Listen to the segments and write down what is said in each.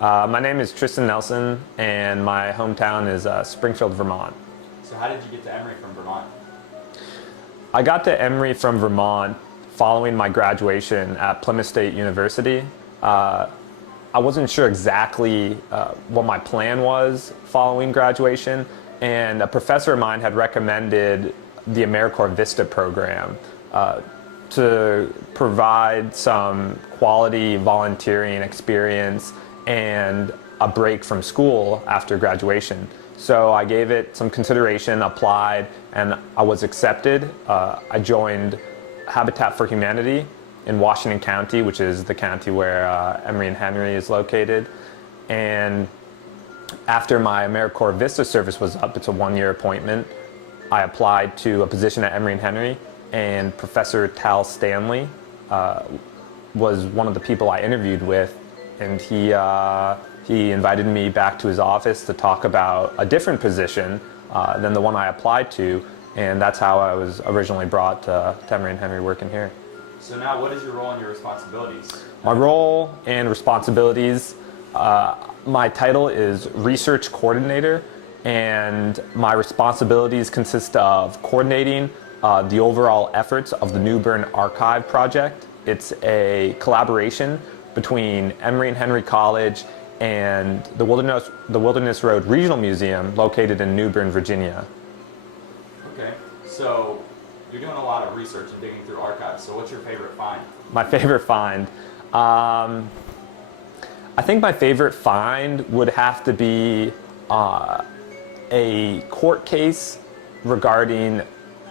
My name is Tristan Nelson, and my hometown is Springfield, Vermont. So how did you get to Emory from Vermont? I got to Emory from Vermont following my graduation at Plymouth State University. I wasn't sure exactly what my plan was following graduation, and a professor of mine had recommended the AmeriCorps Vista program to provide some quality volunteering experience and a break from school after graduation. So I gave it some consideration, applied, and I was accepted. I joined Habitat for Humanity in Washington County, which is the county where Emory and Henry is located. And after my AmeriCorps Vista service was up, it's a one-year appointment, I applied to a position at Emory and Henry, and Professor Tal Stanley was one of the people I interviewed with, and he invited me back to his office to talk about a different position than the one I applied to, and that's how I was originally brought to Emory and Henry working here. So now what is your role and your responsibilities? My role and responsibilities, my title is Research Coordinator, and my responsibilities consist of coordinating the overall efforts of the Newbern Archive Project. It's a collaboration between Emory and Henry College and the Wilderness Road Regional Museum located in Newbern, Virginia. Okay, so you're doing a lot of research and digging through archives, so what's your favorite find? My favorite find? I think my favorite find would have to be a court case regarding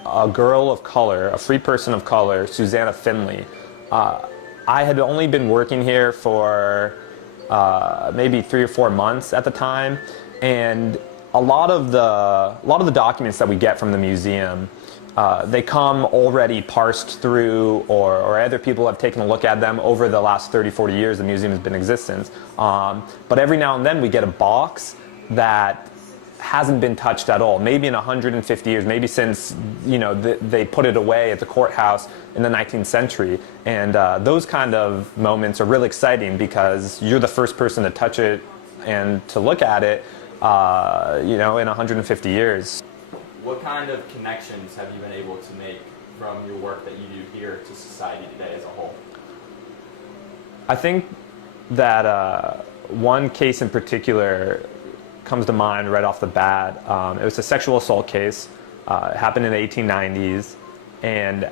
a girl of color, a free person of color, Susanna Finley. I had only been working here for maybe 3 or 4 months at the time, and a lot of the documents that we get from the museum, they come already parsed through, or other people have taken a look at them over the last 30, 40 years the museum has been in existence. But every now and then we get a box that hasn't been touched at all, maybe in 150 years, maybe since they put it away at the courthouse in the 19th century. And those kind of moments are really exciting because you're the first person to touch it and to look at it in 150 years. What kind of connections have you been able to make from your work that you do here to society today as a whole? I think that one case in particular comes to mind right off the bat. It was a sexual assault case. It happened in the 1890s, and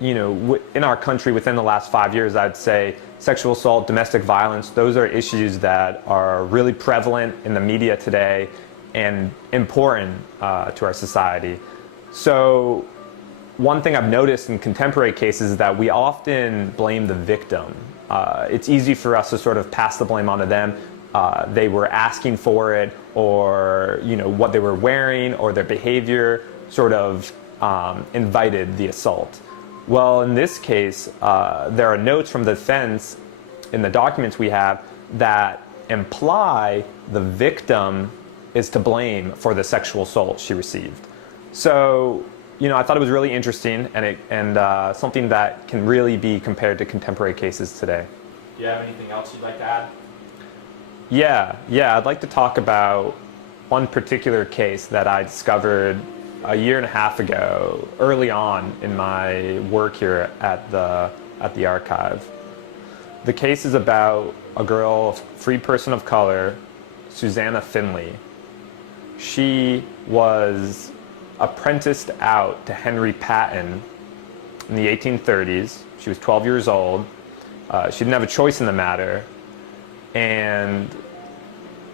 in our country within the last 5 years, I'd say sexual assault, domestic violence, those are issues that are really prevalent in the media today and important to our society. So one thing I've noticed in contemporary cases is that we often blame the victim. It's easy for us to sort of pass the blame onto them. They were asking for it, or what they were wearing or their behavior sort of invited the assault. Well, in this case, there are notes from the defense in the documents we have that imply the victim is to blame for the sexual assault she received. So, I thought it was really interesting and something that can really be compared to contemporary cases today. Do you have anything else you'd like to add? Yeah, I'd like to talk about one particular case that I discovered a year and a half ago, early on in my work here at the archive. The case is about a girl, a free person of color, Susanna Finley. She was apprenticed out to Henry Patton in the 1830s. She was 12 years old. She didn't have a choice in the matter. And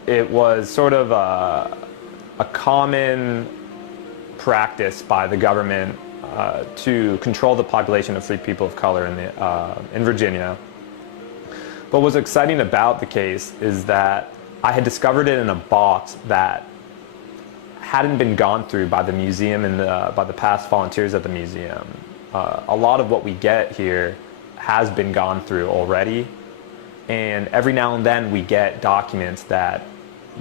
it was sort of a common practice by the government to control the population of free people of color in Virginia. But what's exciting about the case is that I had discovered it in a box that hadn't been gone through by the museum and by the past volunteers at the museum. A lot of what we get here has been gone through already. And every now and then we get documents that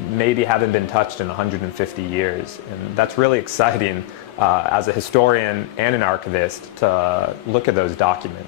maybe haven't been touched in 150 years. And that's really exciting as a historian and an archivist to look at those documents.